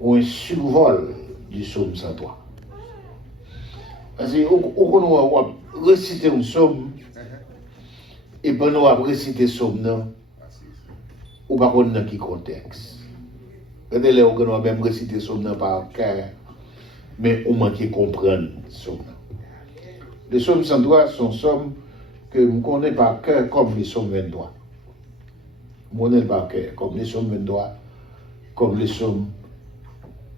ou un survol du psaume 103. Parce que on va réciter un psaume, et pendant qu'on va réciter le psaume, on va pas dans quel contexte. Regardez, on va même réciter le psaume par cœur, mais on manque de comprendre le psaume. Le psaume 103 sont psaumes que vous connaissez par cœur comme les psaumes 23. Vous connaissez par cœur comme les psaumes 23, comme les psaumes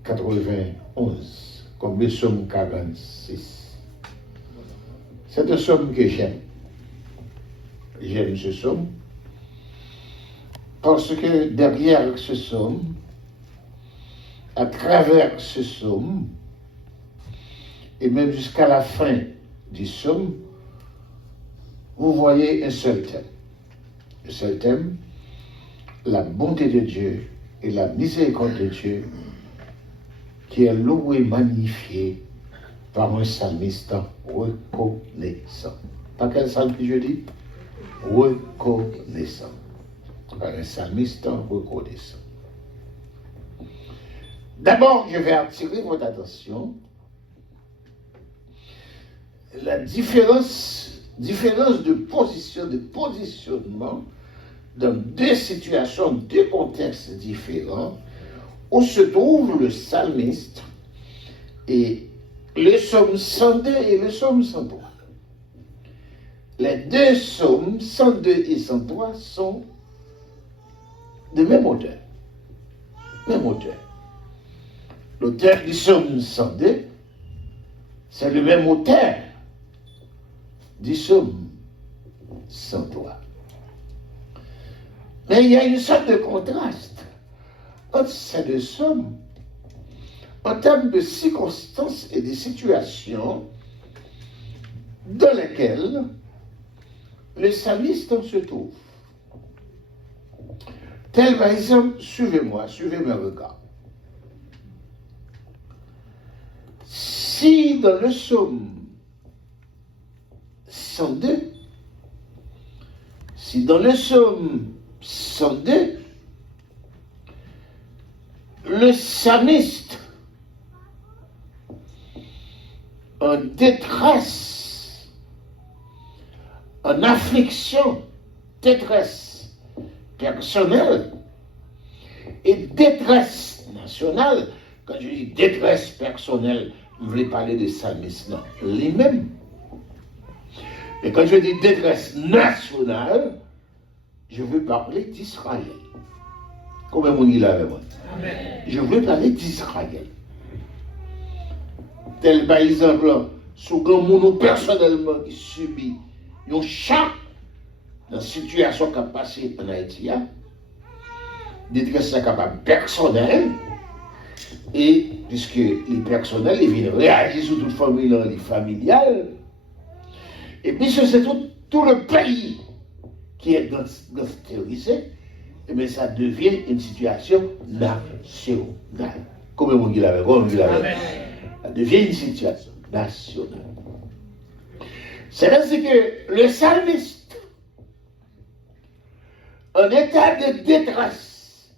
91, comme les psaumes 46. C'est un psaume que j'aime. J'aime ce psaume parce que derrière ce psaume, à travers ce psaume, et même jusqu'à la fin du psaume, vous voyez un seul thème. Le seul thème, la bonté de Dieu et la miséricorde de Dieu, qui est loué, magnifié par un psalmiste reconnaissant. Pas quel psalme que je dis? Reconnaissant. Par un psalmiste reconnaissant. D'abord, je vais attirer votre attention la différence de position, de positionnement dans deux situations, deux contextes différents où se trouve le psalmiste et le psaume 102 et le psaume 103. Les deux psaumes 102 et 103 sont de même auteur. Même auteur. L'auteur du psaume 102, c'est le même auteur du psaume 103. Mais il y a une sorte de contraste entre ces deux psaumes en termes de circonstances et de situations dans lesquelles le psalmiste se trouve. Tel par exemple, suivez-moi, suivez mes regards. Si dans le psaume 102, le psalmiste en détresse, en affliction, détresse personnelle et détresse nationale. Quand je dis détresse personnelle, je voulais parler de psalmiste, non, lui-même. Et quand je dis détresse nationale, je veux parler d'Israël. Combien de monde il a avec moi? Je veux parler d'Israël. Tel par exemple, sous grand monde personnellement qui subit un choc dans la situation qui a passé en Haïti, détresse capable personnelle, et puisque les personnels, ils viennent réagir sur toute famille, les familiales, et puis c'est tout le pays qui est gangsterisé, et bien ça devient une situation nationale. Comment on dit la ça devient une situation nationale. C'est ainsi que le psalmiste, en état de détresse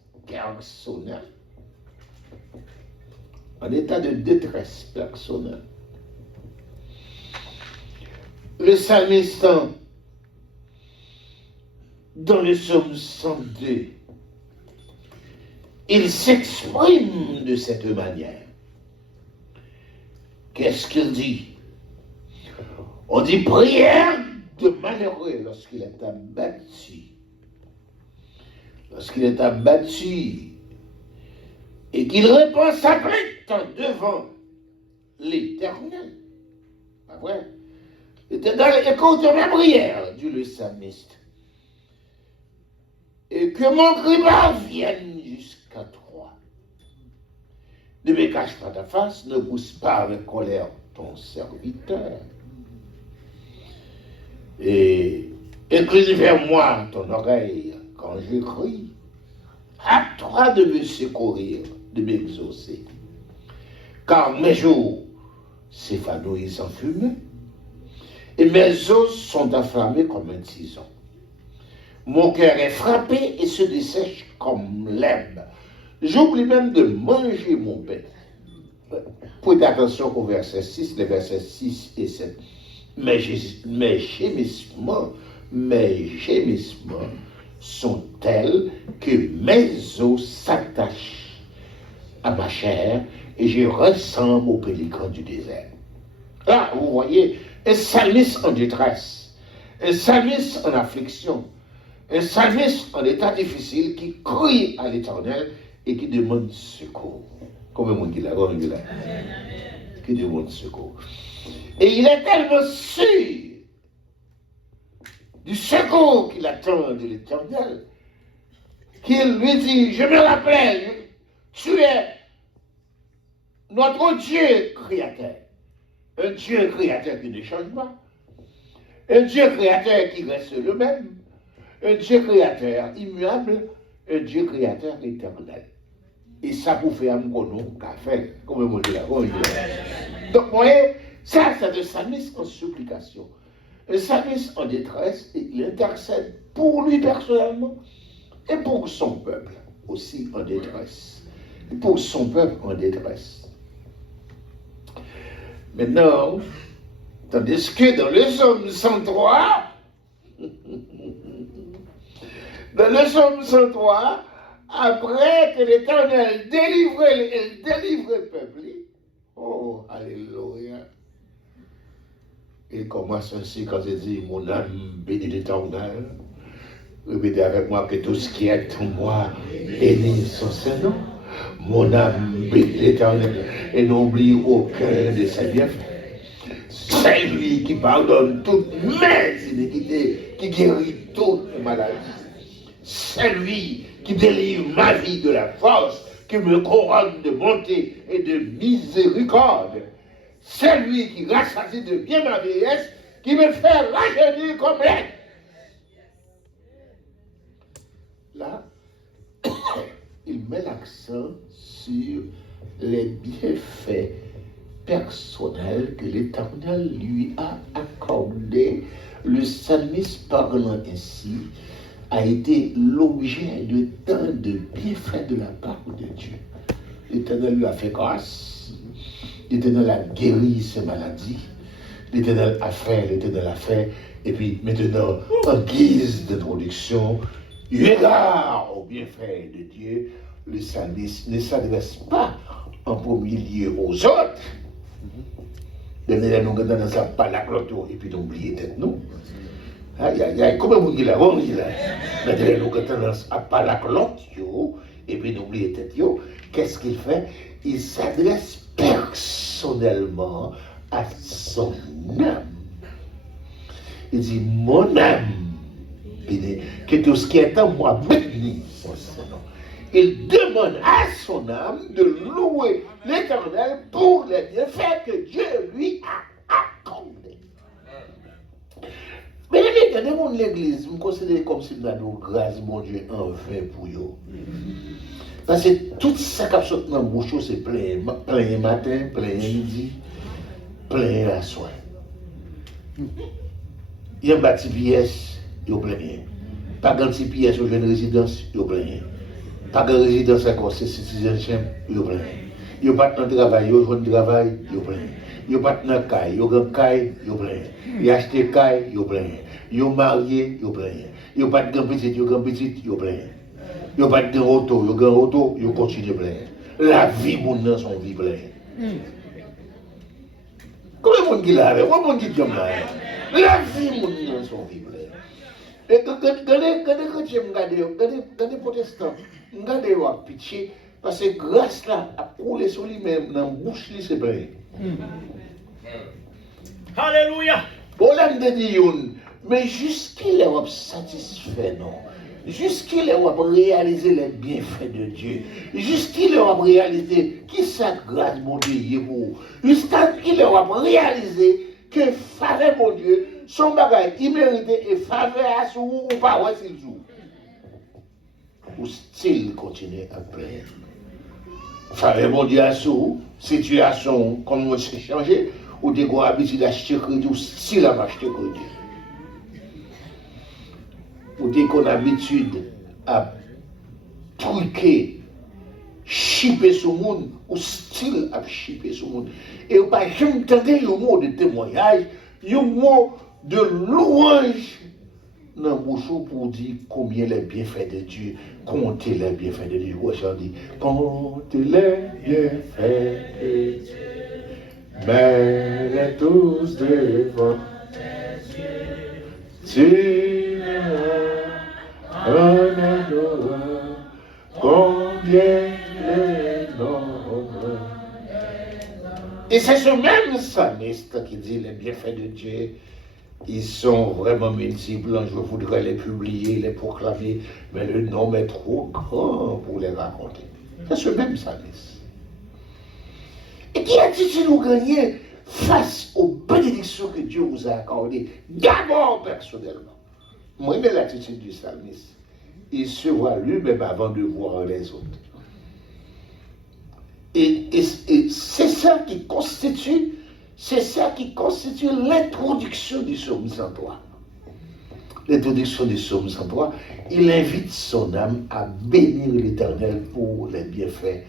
personnelle, le psalmiste, dans le psaume 102, il s'exprime de cette manière. Qu'est-ce qu'il dit? On dit prière de malheureux lorsqu'il est abattu. Lorsqu'il est abattu et qu'il répand sa plainte devant l'Éternel. Pas vrai? L'Éternel écoute ma prière, dit le psalmiste. Et que mon cri parvienne jusqu'à toi. Ne me cache pas ta face, ne pousse pas avec colère ton serviteur. Et incline vers moi ton oreille quand je crie. À toi de me secourir, de m'exaucer. Car mes jours s'évanouissent en fumée, et mes os sont afflammés comme un tison. Mon cœur est frappé et se dessèche comme l'herbe. J'oublie même de manger mon pain. Prêtez attention au verset 6, les versets 6 et 7. Mes gémissements sont tels que mes os s'attachent à ma chair et je ressemble au pélican du désert. Là, vous voyez, un psalmiste en détresse, un psalmiste en affliction, un psalmiste en état difficile qui crie à l'Éternel et qui demande secours. Comme on dit là, qui demande secours. Et il est tellement sûr du secours qu'il attend de l'Éternel qu'il lui dit, je me rappelle, tu es notre Dieu créateur. Un Dieu créateur qui ne change pas. Un Dieu créateur qui reste le même. Un Dieu créateur immuable. Un Dieu créateur éternel. Et ça vous fait un nom qu'a fait. Comme on dit là. Donc, vous voyez, ça, c'est un psalmiste en supplication. Un psalmiste en détresse, et il intercède pour lui personnellement et pour son peuple aussi en détresse. Et pour son peuple en détresse. Maintenant, tandis que dans le psaume 103, après que l'Éternel délivre le peuple, oh, alléluia, il commence ainsi quand il dit, mon âme bénit l'Éternel. Répétez avec moi que tout ce qui est en moi bénit son Saint-Nom. Mon âme bénit l'Éternel et n'oublie aucun de ses bienfaits. C'est lui qui pardonne toutes mes iniquités, qui guérit toutes mes maladies. C'est lui qui délivre ma vie de la force, qui me couronne de bonté et de miséricorde. C'est lui qui rassasie de bien ma vieillesse, qui me fait rajeunir comme l'air. Là, il met l'accent sur les bienfaits personnels que l'Éternel lui a accordés. Le psalmiste parlant ainsi a été l'objet de tant de bienfaits de la part de Dieu. L'Éternel lui a fait grâce. L'Éternel a guéri ses maladies. L'Éternel a fait. Et puis maintenant, en guise d'introduction, eu égard au bienfait de Dieu, le psalmiste ne s'adresse pas en premier lieu aux autres. Nous dans sa palacloto et puis n'oubliez tête nous. Aïe aïe aïe, comment vous dites là? Nous avons tendance à palacloto et puis n'oubliez tête yo. Qu'est-ce qu'il fait? Il s'adresse personnellement à son âme. Il dit, mon âme, que tout ce qui est en moi bénit son Saint-Nom. Il demande à son âme de louer l'Éternel pour les bienfaits que Dieu lui a accordés. Mais les gars, dans l'église, vous me considérez comme si nous avons grâce, mon Dieu, en vain pour eux. Parce que tout ça qui sort dans la bouche, c'est plein matin, plein midi, plein la soirée. Il y a un bâti pièce, il y a plein. Pas de pièce au jeune résidence, il y a plein. Pas de résidence encore, c'est citizenship, il y a plein. Il n'y a pas de travail, il y a un travail, il y a plein. Il n'y a pas de caille, il y a un caille, il y a plein. Il y a acheté caille, il y a plein. Il y a marié, il y a plein. Il n'y a pas de grand petit, il y a grand petit, il y a plein. Il n'y a pas de auto, il y a grand auto, il y a continue plein. La vie, mon nom, son vie plein. Comment on dit là? Comment on dit là? La vie, mon nom, son vie plein. Et quand je regarde les protestants, je regarde les pitié, parce que grâce là, a coulé sur lui-même, dans la bouche, c'est plein. Alléluia. Problème de Dieu, mais jusqu'il est satisfait, non? Jusqu'il est réalisé les bienfaits de Dieu. Jusqu'il est réalisé qui sa grâce, mon Dieu, vous. Jusqu'à qu'il est réalisé que faveur, mon Dieu, son bagage immérité et faveur à sous ou pas, ouais, s'il joue. Ou style continue à plaire. Faveur, mon Dieu, à sous, situation, comme on s'est changé, ou des gros habitudes d'acheter crédit, ou style à acheter crédit. Ou des qu'on a l'habitude à truquer chipper sur le monde, ou style à chipper sur le monde. Et vous pas jamais entendu un mot de témoignage, un mot de louange dans le bouche pour dire combien les bienfaits de Dieu, compter les bienfaits de Dieu. On dit, compter les bienfaits de Dieu, mets-les tous devant tu as un adoreur, combien les nombreux. Et c'est ce même psalmiste qui dit les bienfaits de Dieu, ils sont vraiment multiples. Je voudrais les publier, les proclamer, mais le nombre est trop grand pour les raconter. C'est ce même psalmiste. Et qui a dit si nous gagnons face aux bénédictions que Dieu vous a accordées, d'abord personnellement. Moi, j'aime l'attitude du psalmiste. Il se voit lui-même avant de voir les autres. Et c'est ça qui constitue l'introduction du psaume 103. L'introduction du psaume 103, il invite son âme à bénir l'Éternel pour les bienfaits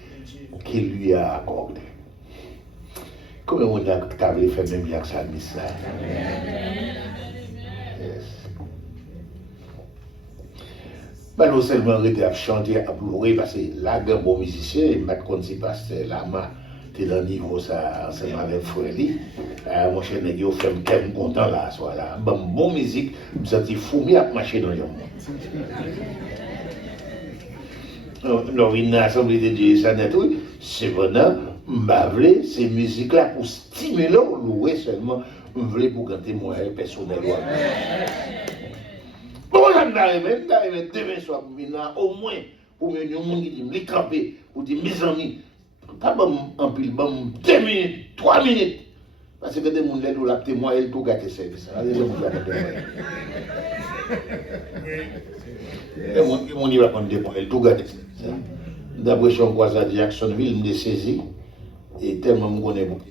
qu'il lui a accordés. Comment on a fait même bien que ça, ça. Yes. Ben, non seulement arrêter à chanter, à pleurer, parce que là, un bon musicien, il m'a dit, pasteur, là, tu es dans le niveau, ça, ensemble avec Frélie. Mon cher Négio, fait me content là, soit là. Bon musique, je me sens fou, mais à marcher dans le monde. Alors, il y a une assemblée de Dieu, ça n'est tout. C'est vraiment, m'avler ces musiques-là pour stimuler, louer seulement, m'avler pour canter moi personnel. Bon, j'aime demain soir, au moins, pour me dire, monde qui dit, me camper, pour dire, mes amis, pas en pile, 2 minutes, 3 minutes. Parce que des gens qui ont l'apté, moi, ils tout gâté service. Les gens qui va prendre des points, ils tout gâté. D'après je crois à Jacksonville, je me saisi. Et tellement je connais beaucoup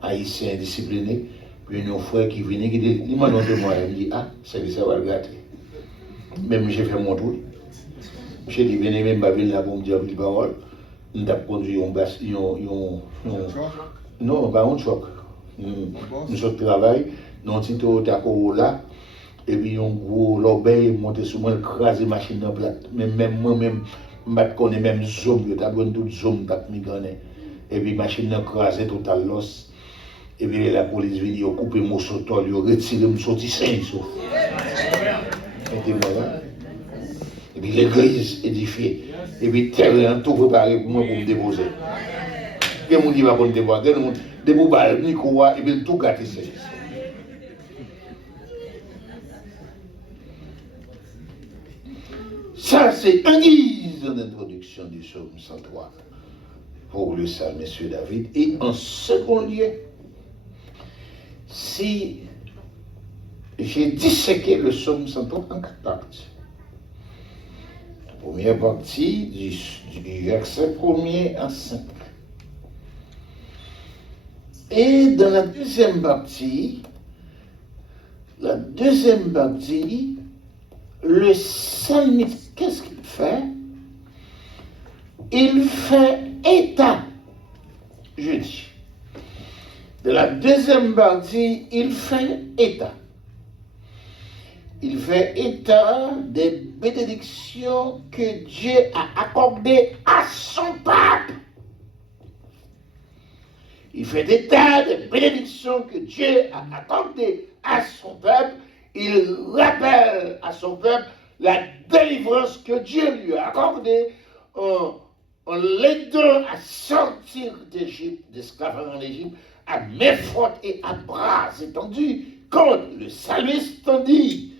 haïtiens disciplinés. Puis un frère qui vient, qui dit, il m'a demandé moi, il me dit, ah, service va le gâter. Même j'ai fait mon tour. J'ai dit, bien aimé, je vais là pour me dire une parole. Je vais conduire un bas, non, pas un choc. Un choc de travail, dans un petit taco là. Et puis un gros l'obéi monté sur moi, écraser machine en plate. Même moi-même, je connais même zoom, je t'ai tout zoom, je t'ai et puis machine écrasée total l'os. Et puis la police vient couper mon sauteur, il retire mon sorti 5 jours. Et puis l'église édifiée. Et puis terrain tout préparé pour moi pour me déposer. Et mon dit va pour me déposer. Des boubales, Nicoua, et puis tout gâté. Ça, c'est un guise d'introduction du psaume 103 pour le psalmiste David. Et en second lieu, si j'ai disséqué le psaume 103 en 4 parties. La première partie, du verset 1er à 5. Et dans la deuxième partie, le psalmiste, qu'est-ce qu'il fait? Il fait état, je dis. De la deuxième partie, il fait état. Il fait état des bénédictions que Dieu a accordées à son peuple. Il fait état des bénédictions que Dieu a accordées à son peuple. Il rappelle à son peuple la délivrance que Dieu lui a accordée en l'aidant à sortir d'Égypte, d'esclavage en Égypte, à main forte et à bras étendus. Quand le psalmiste dit,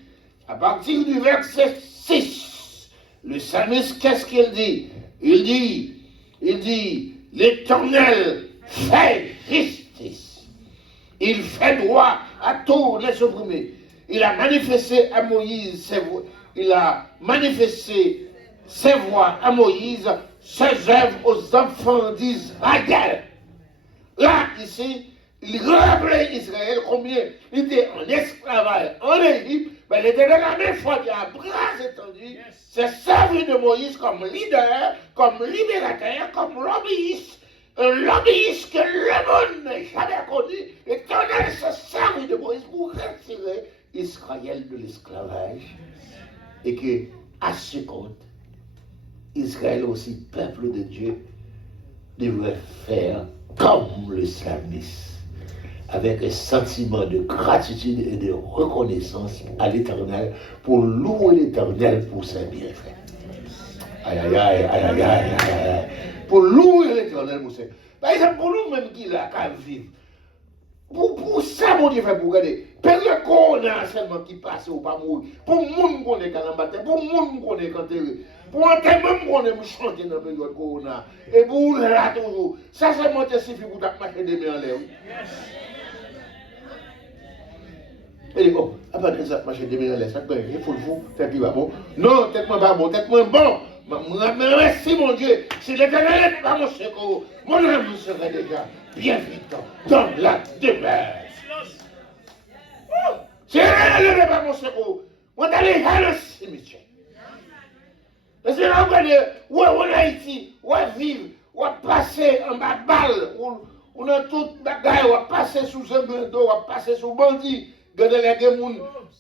à partir du verset 6, le psalmiste, qu'est-ce qu'il dit? Il dit, l'Éternel fait justice. Il fait droit à tous les opprimés. Il a manifesté à Moïse ses voies. Il a manifesté ses voies à Moïse, ses œuvres aux enfants d'Israël. Là, ici, il rappelait Israël combien il était en esclavage en Égypte, Mais l'Éternel a mis foi à bras étendus, c'est servi de Moïse comme leader, comme libérateur, comme lobbyiste. Un lobbyiste que le monde n'a jamais connu. L'Éternel se servi de Moïse pour retirer Israël de l'esclavage. Et que, à ce compte, Israël aussi, peuple de Dieu, devrait faire comme le psalmiste, avec un sentiment de gratitude et de reconnaissance à l'Éternel, pour louer l'Éternel pour ses bienfaits. Aïe, aïe, aïe, aïe, aïe, aïe, aïe. Pour louer l'Éternel pour ses. Par exemple, pour nous-mêmes qui là, qui vivent, pour ça, mon Dieu, fait pour regarder. Période qu'on a seulement qui passe ou pas mourir. Pour le monde qu'on est quand on bataille, pour le monde qu'on est quand pour un thème même qu'on est chanter dans la période qu'on a. Et pour là toujours. Ça, c'est mon suffit pour marcher des mains en l'air. Et bon, après ça, marcher des mains en l'air, ça peut il faut le fou, tête qui va bon. Non, tête moi pas bon, tête moi bon. Merci mon Dieu, si l'Éternel n'est pas mon secours, mon âme serait déjà bien vite dans la demeure. Si l'Éternel n'est pas mon secours, on va aller à le cimetière. Parce que là, où on a Haïti, où on vivre, où on passer en bas de balle, où on a tout bagaille, où on passer sous un blendo, où on passer sous bandit, regardez les gens,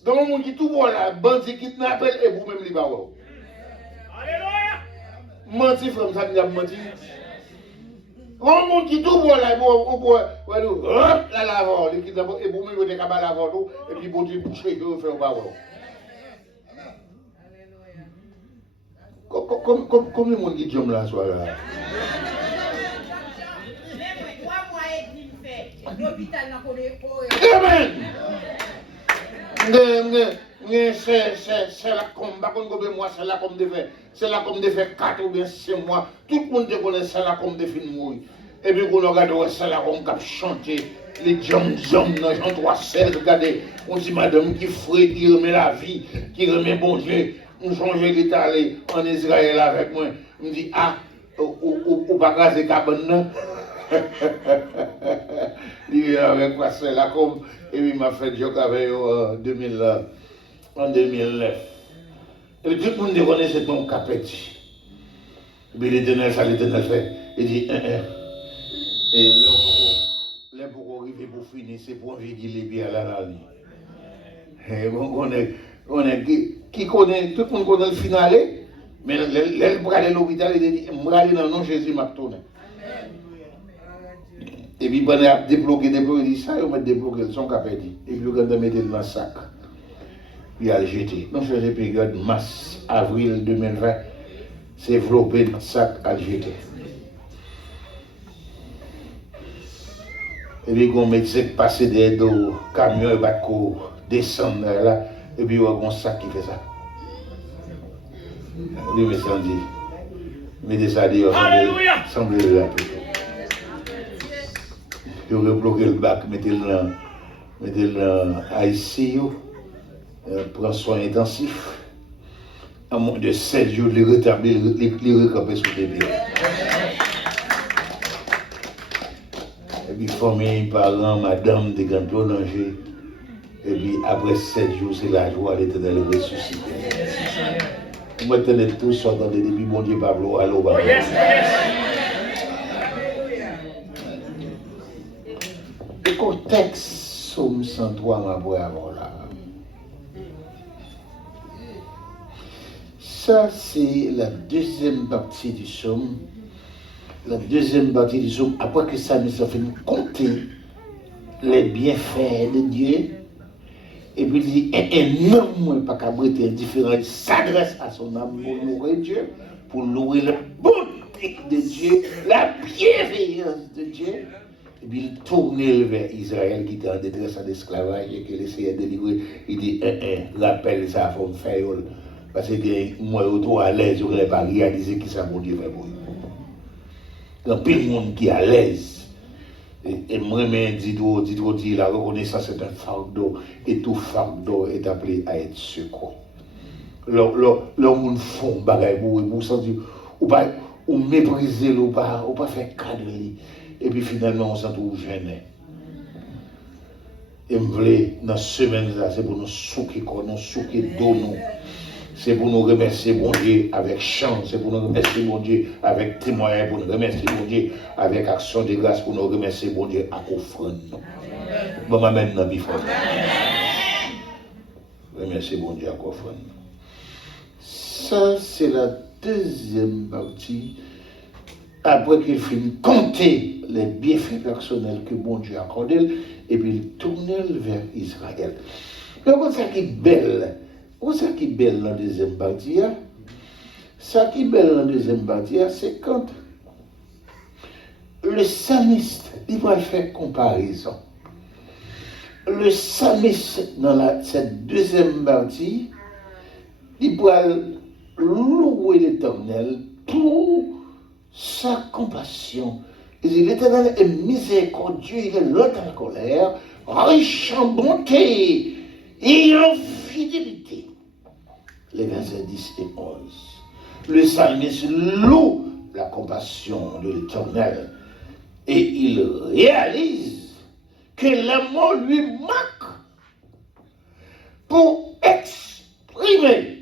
dans le monde qui tout voit là, bandit qui t'appelle et vous-même les barreaux. Menti, frère, ça nous a menti. On monde qui tout voit là, hop, la lavant, et vous-même vous êtes capable de laver tout, et puis vous dites, boucher, que vous faites au barreau. Comme le monde qui dit là, soit là. Amen. C'est là comme, moi, c'est là comme de fait. C'est là comme de fait 4 ou bien 6 mois. Tout le monde connaît c'est là comme de fin mourir. Et puis on regarde, c'est là comme cap chanter. Les jambes, dans Jean 3,16, regardez, on dit madame qui fouette, qui remet la vie, qui remet bon Dieu. On change l'état allé en Israël avec moi. On me dit, ah, ou pas gazer cabane. Il avec moi, c'est là comme, et puis il m'a fait joke avec en 2009. Et puis tout le monde connaît ce ton capeti. Et puis l'Éternel, ça l'Éternel fait. Il dit, et là, pour arriver pour finir, c'est pour vigiler bien là dans lui. Et on est qui connaît, tout le monde connaît le finale, mais l'aile pour aller à l'hôpital, il dit, je vais aller dans le nom de Jésus, m'a tourné. Et puis, il a débloqué, il dit, ça, il va débloquer son capeti. Et puis, il va mettre dans le sac. Puis, il a jeté. Dans cette période, mars, avril 2020, c'est enveloppé dans le sac à jeter. Et puis, on met ça passer des dos, camion, et bateau, descendre là, et puis, on a un sac qui fait ça. Lui, me semble, mettez ça dehors, semble là. Puis, on rebloquer le bac, mettez-le dans ICU, prend soin intensif. À moins de 7 jours, les rétablir, les recamper sur les pieds. Et puis, famille, parents, madame, des grands danger. Et puis, après 7 jours, c'est la joie d'être dans le ressuscité. Vous m'entendez tous sortant de depuis bon Dieu, Pablo, allô, Pablo. Le contexte, Somme 103, ma bravo là. Ça, c'est la deuxième partie du psaume. La deuxième partie du psaume, après que ça nous a fait compter les bienfaits de Dieu, et puis il dit, non, moi, pas qu'à brûler indifférent, il s'adresse à son âme pour louer Dieu, pour louer la bonté de Dieu, la bienveillance de Dieu. Et puis il tourne vers Israël qui était en détresse en esclavage et qu'il essayait de délivrer. Il dit, rappelle ça, il faut me faire. Parce que moi, je suis à l'aise, je n'aurais pas réalisé qui ça mon Dieu fait pour lui. Donc, tout le monde qui est à l'aise. Et moi-même, dit la reconnaissance est un fardeau. Et tout fardeau est appelé à être secours. Le monde font bagaille pour vous sentir, ou mépriser, ou pas faire cas de lui. Et puis finalement, on s'en trouve gêné. Et me voulais, dans cette semaine-là, c'est pour nous souquer corps, nous souquer d'eau, nous. C'est pour nous remercier, bon Dieu, avec chant, c'est pour nous remercier, bon Dieu, avec témoignage, pour nous remercier, bon Dieu, avec action de grâce, pour nous remercier, bon Dieu, à offrande. Bon, m'amène dans bifort. Remercier, bon Dieu, à offrande. Ça, c'est la deuxième partie. Après qu'il finit compter les bienfaits personnels que bon Dieu a accordés, et puis il tourne vers Israël. Donc, ça qui est belle. Ça qui est belle dans la deuxième partie, ça qui est belle dans la deuxième partie, c'est quand le psalmiste, il va faire comparaison. Le psalmiste, dans cette deuxième partie, il va louer l'Éternel pour sa compassion. Il dit, l'Éternel est miséricordieux, il est lent à la colère, riche en bonté et en fidélité. Les versets 10 et 11. Le psalmiste loue la compassion de l'Éternel et il réalise que l'amour lui manque pour exprimer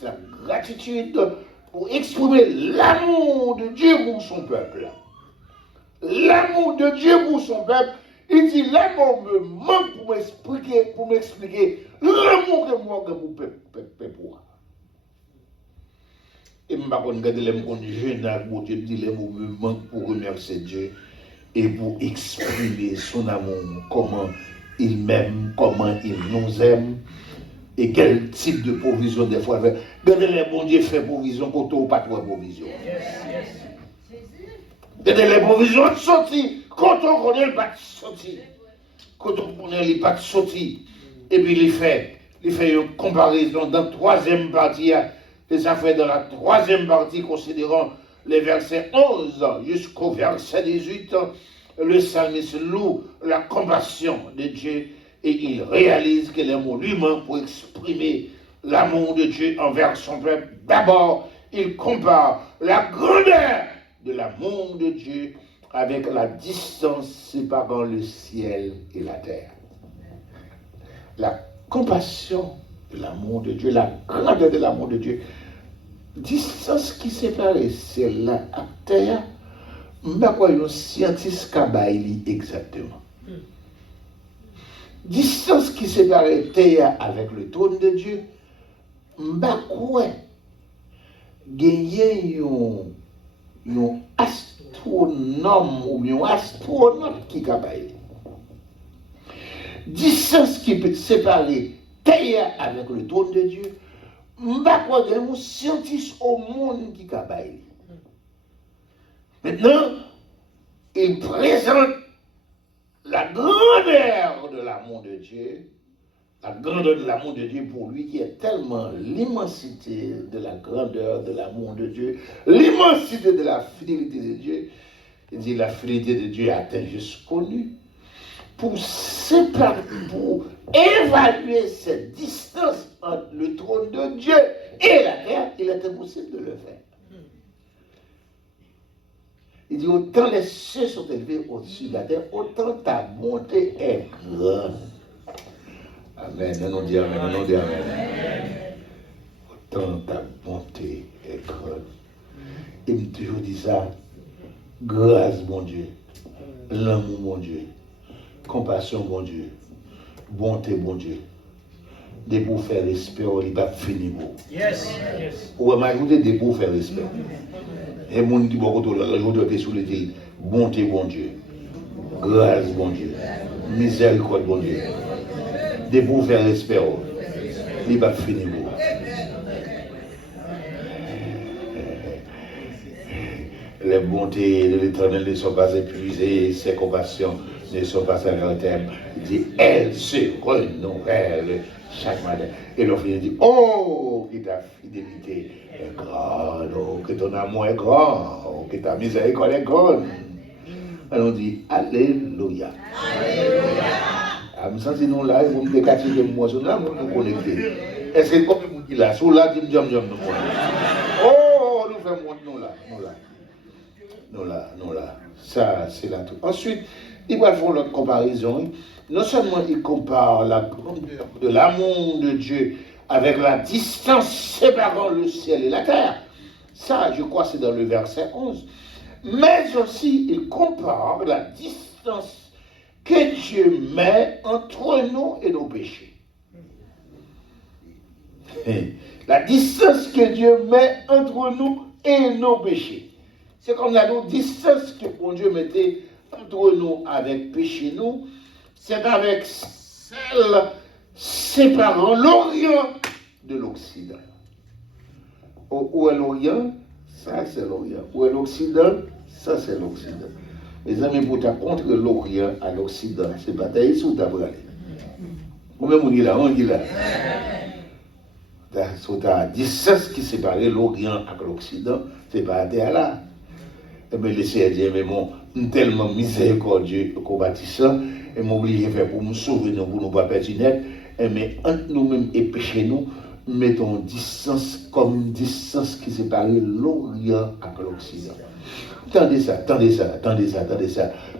sa gratitude, pour exprimer l'amour de Dieu pour son peuple. L'amour de Dieu pour son peuple. Il dit, l'amour me manque pour m'expliquer l'amour que moi que vous peuple pour. Et je ne sais pas si l'amour me manque pour remercier Dieu et pour exprimer son amour, comment il m'aime, comment il nous aime et quel type de provision des fois fait. Regardez les bons Dieu fait provision quand on n'a pas de provision. Regardez les provisions sorties. Quand on connaît le pas de sorti, quand on connaît le pas de sorti, et puis il fait une comparaison dans la troisième partie, et ça fait dans la troisième partie, considérant les versets 11 jusqu'au verset 18, le psalmiste loue la compassion de Dieu et il réalise que l'amour lui-même pour exprimer l'amour de Dieu envers son peuple. D'abord, il compare la grandeur de l'amour de Dieu avec la distance séparant le ciel et la terre. La compassion de l'amour de Dieu, la grandeur de l'amour de Dieu, distance qui sépare le ciel et la terre, je ne sais pas un scientiste qui exactement. Distance qui sépare la terre avec le trône de Dieu, je ne sais pas gagner un astronome ou un astronaute qui capaille. Distance qui peut séparer terre avec le trône de Dieu, je ne sais pas un scientiste au monde qui capaille. Maintenant, il présente la grandeur de l'amour de Dieu, la grandeur de l'amour de Dieu pour lui qui est tellement l'immensité de la grandeur de l'amour de Dieu, l'immensité de la fidélité de Dieu. Il dit la fidélité de Dieu atteint jusqu'au nu. Pour séparer, pour évaluer cette distance entre le trône de Dieu et la terre, il est impossible de le faire. Il dit autant les cieux sont élevés au-dessus de la terre, autant ta bonté est grande. Amen. Non, dit amen. Non, dit amen. Autant ta bonté est grande. Il me toujours dit ça. Grâce, mon Dieu. L'amour, mon Dieu. Compassion, mon Dieu. Bonté, mon Dieu. Des pour faire respect, on n'est pas fini. Yes. Ou on m'a ajouté des pour faire respect. Et mon dit beaucoup de l'autre sous les îles. Bonté, bon Dieu. Grâce, bon Dieu. Miséricorde, bon Dieu. Des pour faire respect, il n'est pas fini. Les bontés de l'Éternel ne sont pas épuisées, ses compassions ne sont pas sans terme. Il dit, elles se renouvellent chaque matin. Et l'enfant dit, oh, que ta fidélité est grande, oh, que ton amour est grand, oh, que ta miséricorde est grande. Alors on dit, Alléluia. Alléluia. Ah, je sens que nous là, vous me décatez de moi, sur là, vous nous connectez. Est-ce que comme vous dites là, sur là, tu me dis, oh, nous faisons nous là. Ça, c'est là tout. Ensuite, il va faire l'autre comparaison. Non seulement il compare la grandeur de l'amour de Dieu avec la distance séparant le ciel et la terre. Ça, je crois, c'est dans le verset 11. Mais aussi, il compare la distance que Dieu met entre nous et nos péchés. La distance que Dieu met entre nous et nos péchés. C'est comme la distance que bon Dieu mettait entre nous avec péché nous. C'est avec celle séparant l'Orient de l'Occident. Où est l'Orient? Ça, c'est l'Orient. Où est l'Occident? Ça, c'est l'Occident. Mes amis, pour ta contre l'Orient à l'Occident, c'est bataille sous ta brale. Combien on dit là? On dit là. Sur ta distance qui séparait l'Orient avec l'Occident, c'est pas à terre là. Et bien, laissez dire, mais bon, tellement miséricordieux qu'on bâtit ça, et m'oblige à faire pour nous sauver, pour nous pas perdre net, mais entre nous-mêmes et péché nous, mettons distance comme une distance qui sépare l'Orient avec l'Occident. Tendez ça.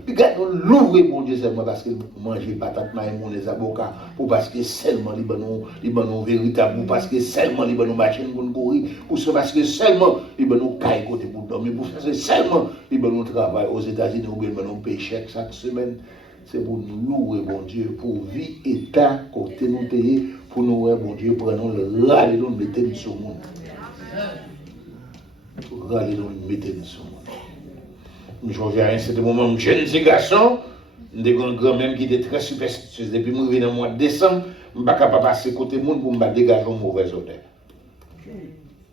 Regardez, l'ouvrir, mon Dieu, seulement parce que manger patate, maïmon, les avocats, ou parce que seulement les bons véritables, ou parce que seulement les bonnes machines pour nous courir, ou parce que seulement les bonnes cailles côté pour dormir, ou parce que seulement les bonnes travail aux États-Unis, ou bien les bonnes payer chèque chaque semaine. C'est pour nous louer, bon Dieu, pour vie et ta côté nous payer, pour nous, bon Dieu, prenons le râle et nous mettons sur le monde. Râle et nous mettons sur le monde. Je reviens à un certain moment, jeune garçon, des grand-mère qui était très superstitieuse. Depuis que je suis dans le mois de décembre, je ne suis pas capable de passer côté monde pour me dégager une mauvaise odeur.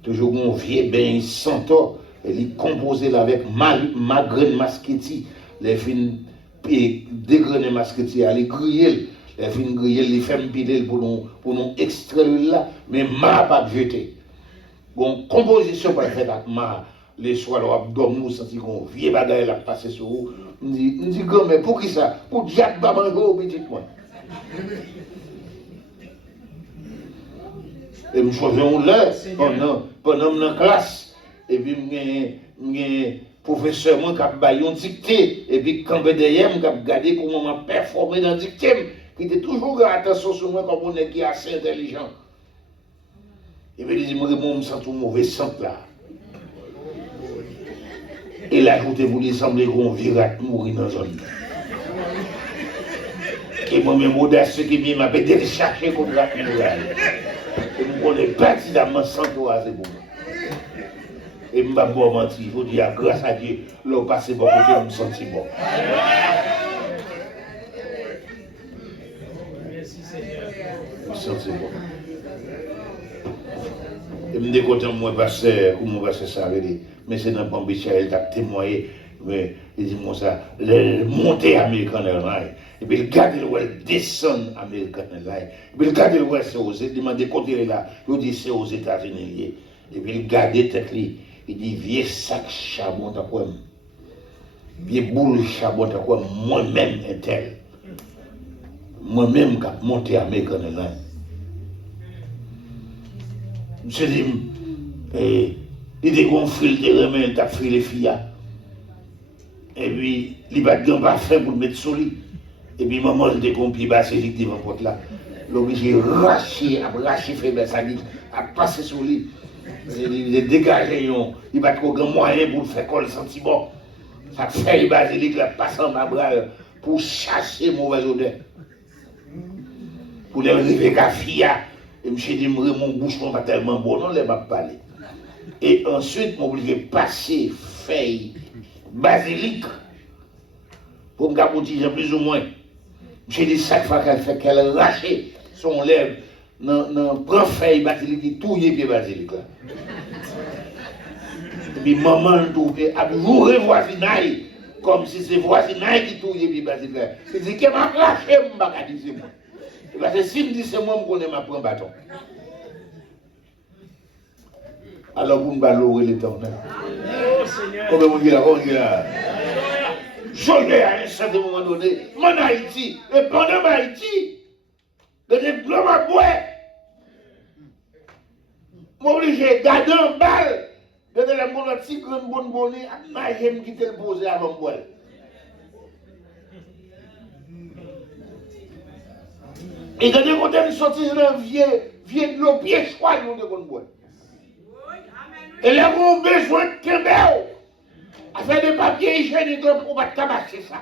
Toujours mon vieux bain sentor, elle est composée avec ma graine masquetti, les fines dégrainer masquetti, elle est grillée, les fines grillées, les femmes piler pour nous extraire là, mais ma pas jeter. Bon, composition pour faire avec ma. Les soirs, nous senti qu'on vieille bagaille là passer sur vous. On dit, mais pour qui ça? Pour diable babango au petit point. Et je choisis là pendant la classe. Et puis, je professeur qui a baillé dicté. Et puis, quand derrière, je a regardé comment je performé dans le dicté. Qui était toujours attention sur moi comme on est qui est assez intelligent. Et puis, il dit, moi, je me sens tout mauvais centre là. Et là, vous les semblez qu'on virate mourir dans la zone. Et moi-même, audacieux qui vient m'appeler de chercher contre la muraille. Et je connais pertinemment sans toi, c'est bon. Et je ne vais pas mentir, il faut dire grâce à Dieu, là, on passe bon côté, on me sentit bon. Merci Seigneur. Je me sentis bon. Et je me dis content, moi, pasteur, ou mon pasteur, ça veut dire. Mais c'est dans le Michel, il a témoigné, mais il dit, moi, ça, le monter American Airlines, et puis il garde le descendre American Airlines, et puis il garde le c'est aux États-Unis, il demande côté là, il dit, c'est aux États-Unis, et puis il garde tête, il dit, vieux sac charbon, t'as quoi, vieux boule charbon, t'as quoi, moi-même, un tel, moi-même, qui a monté American Airlines. Je me dis, il dit qu'on file des remèdes, il a fait les filles. Et puis, il va être pas fait pour le mettre sur lui. Et puis, maman, il dit qu'on pied basilic devant porte là. L'obligé racher, faiblesse, à passer sur lui. Il est dégagé, il va trop grand moyen pour le faire coller sentiment. Ça fait le basilic, là, passe en ma bras pour chasser mauvaise odeur. Pour les arriver à fille. Et je dit, mon bouche n'est pas tellement bon, non, il m'a parlé. Et ensuite, je suis passer feuille basilic pour me garder plus ou moins. J'ai dit chaque fois qu'elle fait qu'elle lâche son lèvre, prend feuille basilic et tout y est basilic là. Et puis maman trouvait à jouer voisinage comme si c'est voisinage qui tout y est basilic là. Il dit qu'elle m'a lâché, je m'a dit c'est moi. Parce que si je dis c'est moi, je connais ma prendre bâton. Alors vous me louer l'éternel. Oh Seigneur. Comment on dit là, Je l'ai à un certain moment donné, mon Haïti, et pendant mon Haïti, de diplôme à boire, m'obligé de garder un balle, de la monnaie si grande bonne bonne, à nager me quitter le poser avant de boire. Et quand on est sorti dans vieux de l'eau, pied choix, nous devons boire. Et là, on a besoin de camber. À faire des papiers hygiéniques pour ne pas tabasser ça.